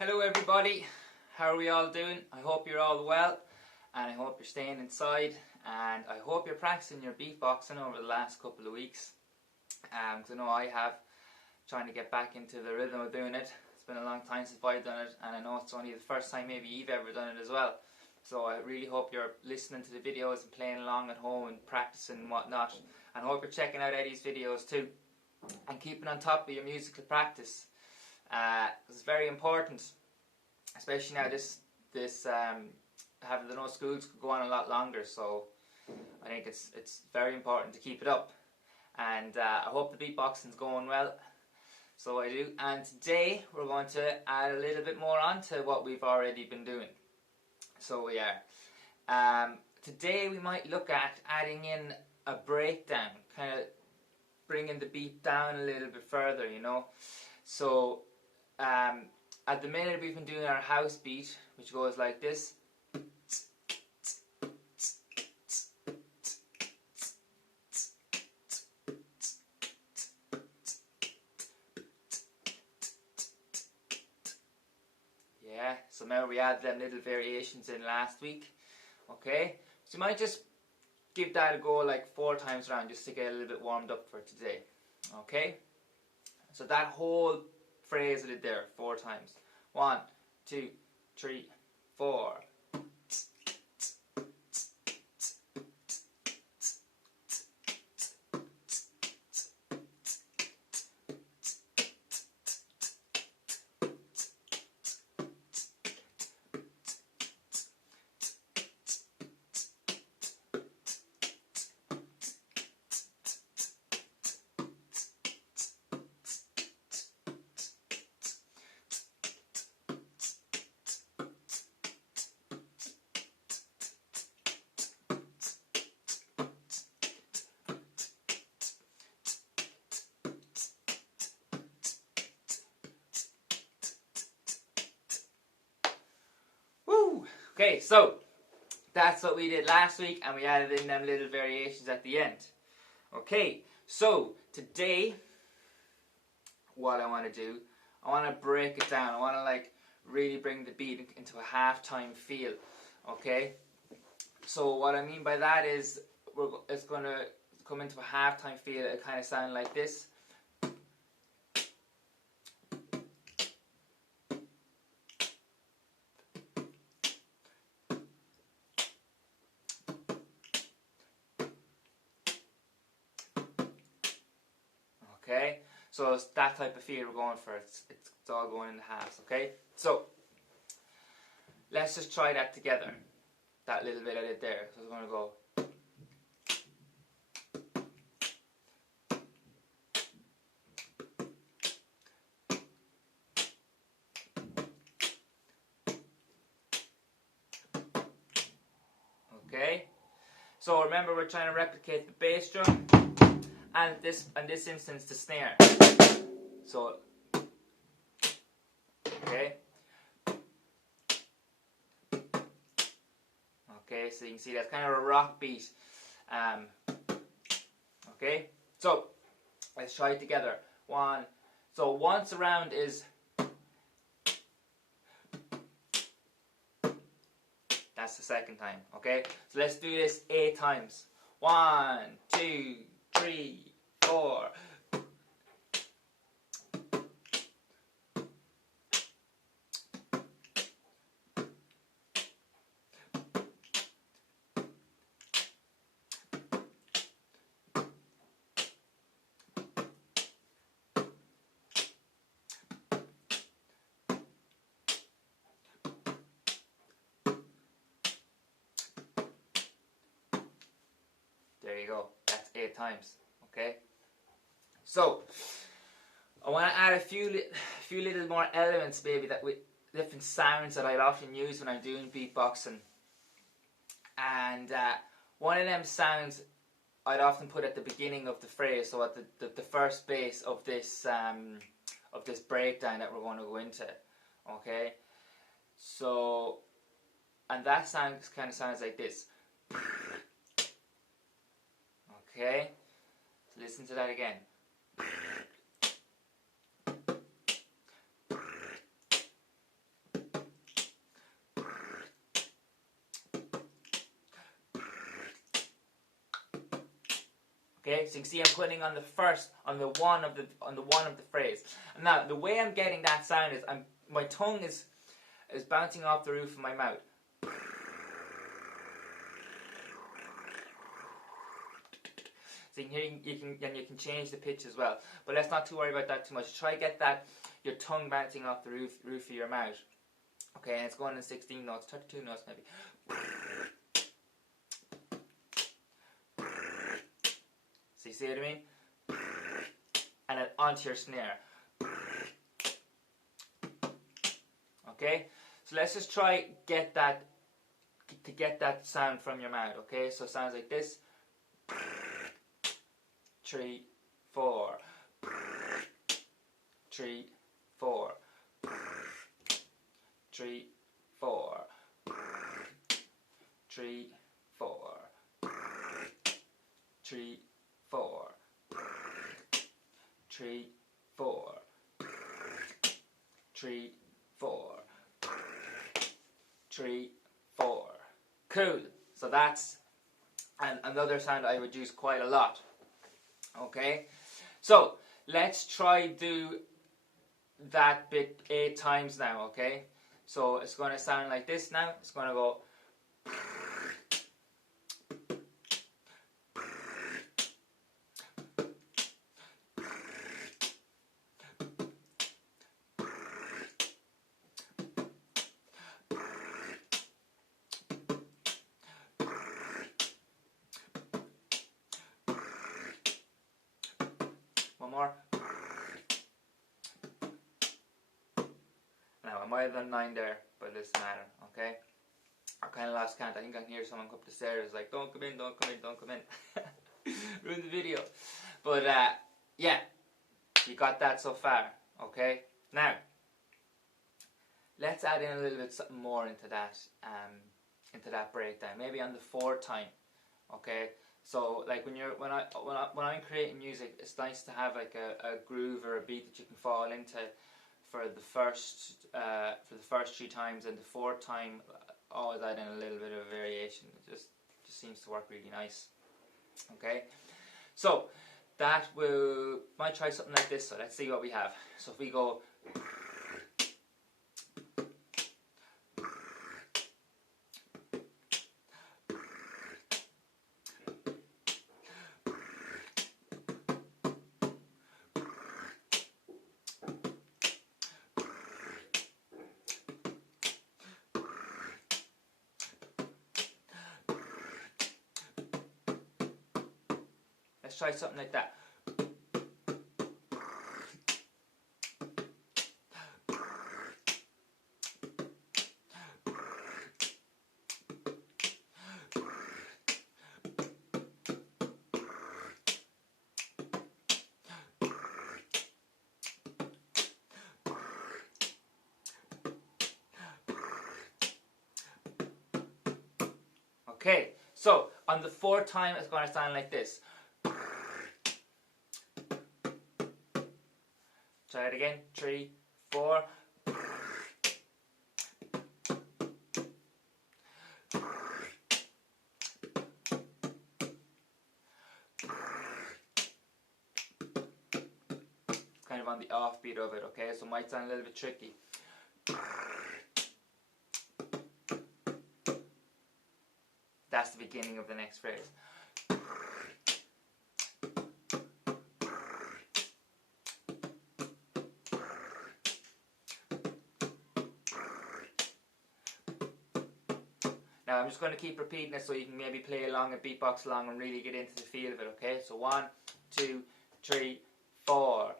Hello everybody, how are we all doing? I hope you're all well and I hope you're staying inside and I hope you're practicing your beatboxing over the last couple of weeks because I know I have, trying to get back into the rhythm of doing it. It's been a long time since I've done it and I know it's only the first time maybe you've ever done it as well. So I really hope you're listening to the videos and playing along at home and practicing and whatnot, and I hope you're checking out Eddie's videos too and keeping on top of your musical practice. It's very important, especially now having the no schools could go on a lot longer, so I think it's very important to keep it up, and I hope the beatboxing's going well, so I do. And today we're going to add a little bit more on to what we've already been doing. So we are. Today we might look at adding in a breakdown, kind of bringing the beat down a little bit further, you know. So at the minute we've been doing our house beat, which goes like this. Yeah, so remember we added them little variations in last week. Okay, so you might just give that a go like 4 times around just to get a little bit warmed up for today. Okay, so that whole phrase of it there 4 times. 1, 2, 3, 4. Okay, so that's what we did last week, and we added in them little variations at the end. Okay, so today what I want to do, I want to break it down. I want to like really bring the beat into a halftime feel. Okay, so what I mean by that is it's going to come into a halftime feel. It kind of sound like this. Okay, so it's that type of feel we're going for. It's all going in the halves. Okay, so let's just try that together. That little bit of it there. So it's going to go. Okay, so remember we're trying to replicate the bass drum and in this instance the snare. So okay, so you can see that's kind of a rock beat. Okay, so let's try it together. So once around is. That's the second time, okay? So let's do this 8 times. 1, 2, 3, 4. There you go. That's 8 times. Okay. So I want to add a few little more elements, maybe that with different sounds that I'd often use when I'm doing beatboxing. And one of them sounds I'd often put at the beginning of the phrase, so at the first base of this breakdown that we're going to go into. Okay. So, and that sound kind of sounds like this. Okay, so listen to that again. Okay, so you can see I'm putting on the first, on the one of the phrase. And now the way I'm getting that sound is my tongue is bouncing off the roof of my mouth. So you can change the pitch as well. But let's not too worry about that too much. Try to get your tongue bouncing off the roof of your mouth. Okay, and it's going in 16 notes, 32 notes maybe. So you see what I mean? And then onto your snare. Okay? So let's just try get that sound from your mouth. Okay? So it sounds like this. 3, 4. 3, 4. 3, 4. 3, 4. 3, 4. 3, 4. 3, 4. 3, 4. Cool. So that's another sound I would use quite a lot. Okay. So let's try do that bit 8 times now. Okay. So it's going to sound like this now. It's going to go. One more. Now I might have done 9 there, but it doesn't matter, okay? I kind of lost count. I think I can hear someone come up the stairs like, don't come in, don't come in, don't come in. Ruin the video. But yeah, you got that so far, okay? Now, let's add in a little bit something more into that breakdown. Maybe on the 4th time, okay? So like when I'm creating music, it's nice to have like a groove or a beat that you can fall into for the first 3 times, and the 4th time always add in a little bit of variation. It just seems to work really nice. Okay, so that might try something like this. So let's see what we have. So if we go. Let's try something like that. Okay, so on the 4th time it's going to sound like this. Try it again. 3, 4. It's kind of on the offbeat of it, okay? So it might sound a little bit tricky. That's the beginning of the next phrase. Now I'm just going to keep repeating it so you can maybe play along and beatbox along and really get into the feel of it, okay? So 1, 2, 3, 4.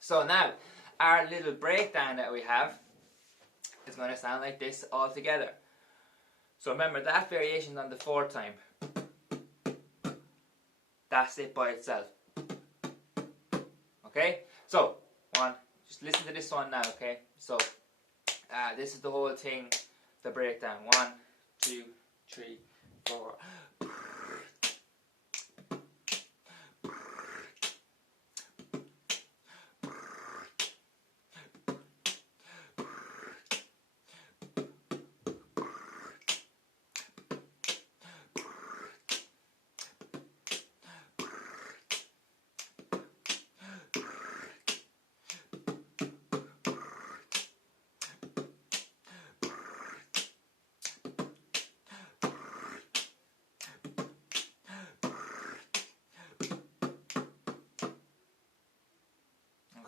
So now, our little breakdown that we have is going to sound like this all together. So remember, that variation on the 4th time. That's it by itself. Okay? So, 1, just listen to this one now, okay? So, this is the whole thing, the breakdown. 1, 2, 3, 4.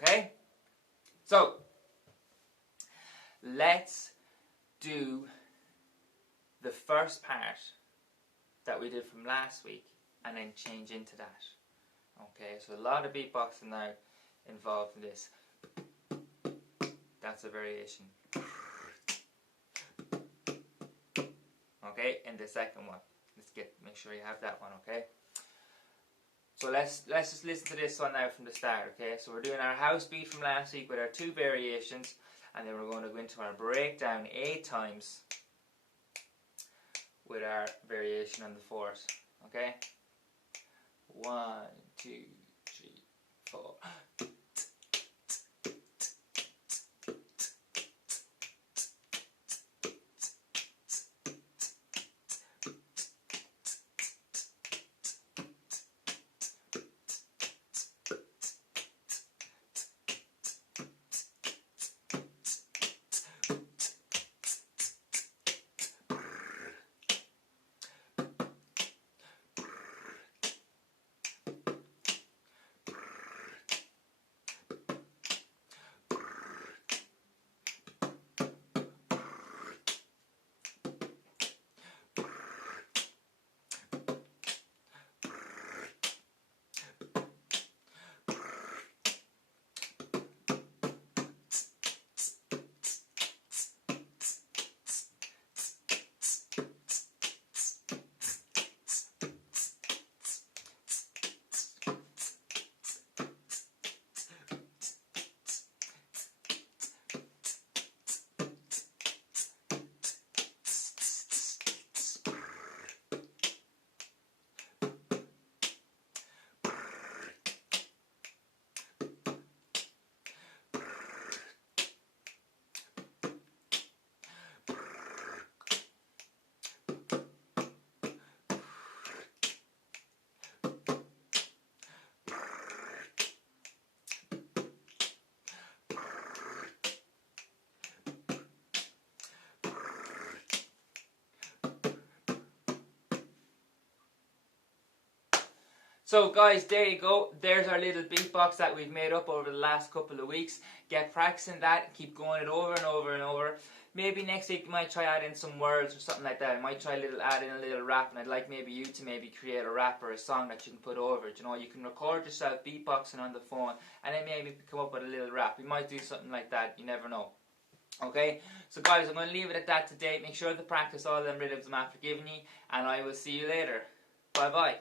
Okay? So, let's do the first part that we did from last week and then change into that. Okay, so a lot of beatboxing now involved in this. That's a variation. Okay, and the second one. Make sure you have that one, okay? So let's just listen to this one now from the start, okay? So we're doing our house beat from last week with our 2 variations, and then we're going to go into our breakdown 8 times with our variation on the 4s, okay? 1, 2, 3, 4. So guys, there you go. There's our little beatbox that we've made up over the last couple of weeks. Get practicing that, keep going it over and over and over. Maybe next week you might try add in some words or something like that. I might try add in a little rap, and I'd like maybe you to maybe create a rap or a song that you can put over it. You know, you can record yourself beatboxing on the phone and then maybe come up with a little rap. We might do something like that, you never know. Okay, so guys, I'm going to leave it at that today. Make sure to practice all them rhythms I'm after giving you, and I will see you later. Bye bye.